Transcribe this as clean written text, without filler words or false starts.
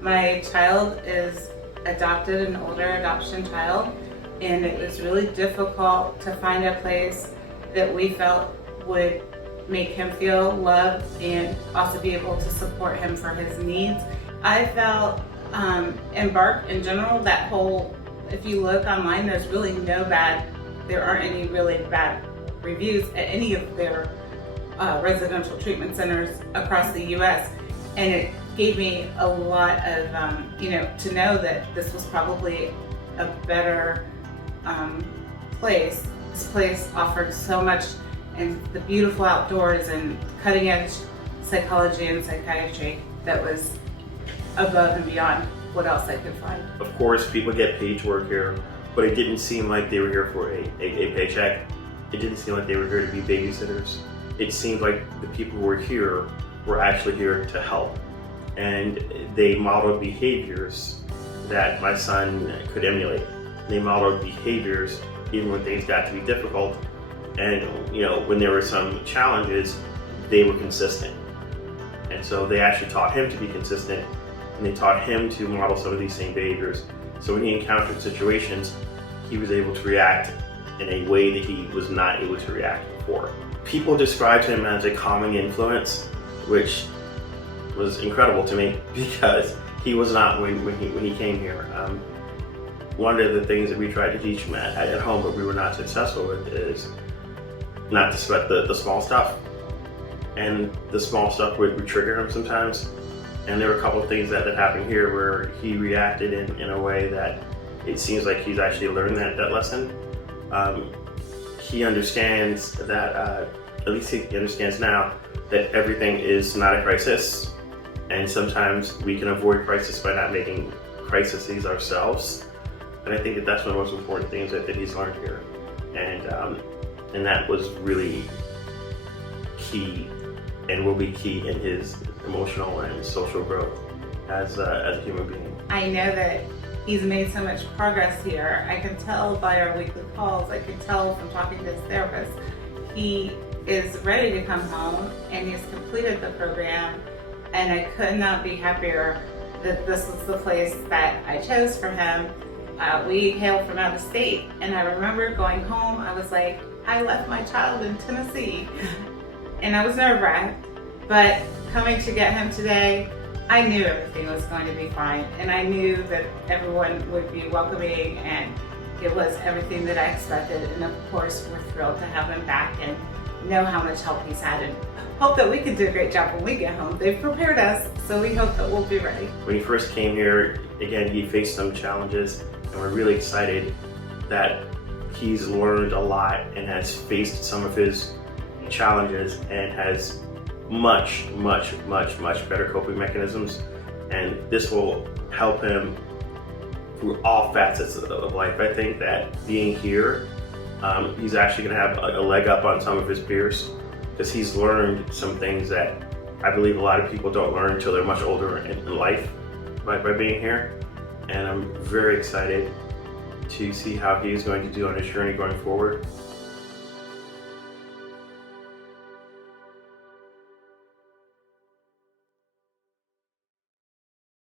My child is adopted, an older adoption child, and it was really difficult to find a place that we felt would make him feel loved and also be able to support him for his needs. I felt Embark in general, that whole, if you look online, there aren't any really bad reviews at any of their residential treatment centers across the U.S. And it gave me a lot of, to know that this was probably a better place. This place offered so much, and the beautiful outdoors and cutting edge psychology and psychiatry that was above and beyond what else I could find. Of course, people get paid to work here, but it didn't seem like they were here for a paycheck. It didn't seem like they were here to be babysitters. It seemed like the people who were here were actually here to help. And they modeled behaviors that my son could emulate. They modeled behaviors even when things got to be difficult. And when there were some challenges, they were consistent. And so they actually taught him to be consistent, and they taught him to model some of these same behaviors. So when he encountered situations, he was able to react in a way that he was not able to react before. People described him as a calming influence, which was incredible to me because he was not when he came here. One of the things that we tried to teach him at home, but we were not successful with, is not to sweat the small stuff. And the small stuff would trigger him sometimes. And there were a couple of things that happened here where he reacted in a way that it seems like he's actually learned that lesson. He understands that, at least he understands now, that everything is not a crisis. And sometimes we can avoid crisis by not making crises ourselves. And I think that that's one of the most important things that he's learned here. And that was really key and will be key in his emotional and social growth as a human being. I know that he's made so much progress here. I can tell by our weekly calls, I can tell from talking to his therapist, he is ready to come home and he's completed the program, and I could not be happier that this was the place that I chose for him. We hail from out of state, and I remember going home, I was like, I left my child in Tennessee, and I was nerve-wracked, but coming to get him today, I knew everything was going to be fine, and I knew that everyone would be welcoming, and it was everything that I expected. And of course, we're thrilled to have him back and know how much help he's had, and hope that we can do a great job when we get home. They've prepared us, so we hope that we'll be ready. When he first came here, again, he faced some challenges, and we're really excited that he's learned a lot and has faced some of his challenges and has much better coping mechanisms. And this will help him through all facets of life. I think that being here, he's actually going to have a leg up on some of his peers because he's learned some things that I believe a lot of people don't learn until they're much older in life by being here. And I'm very excited to see how he's going to do on his journey going forward.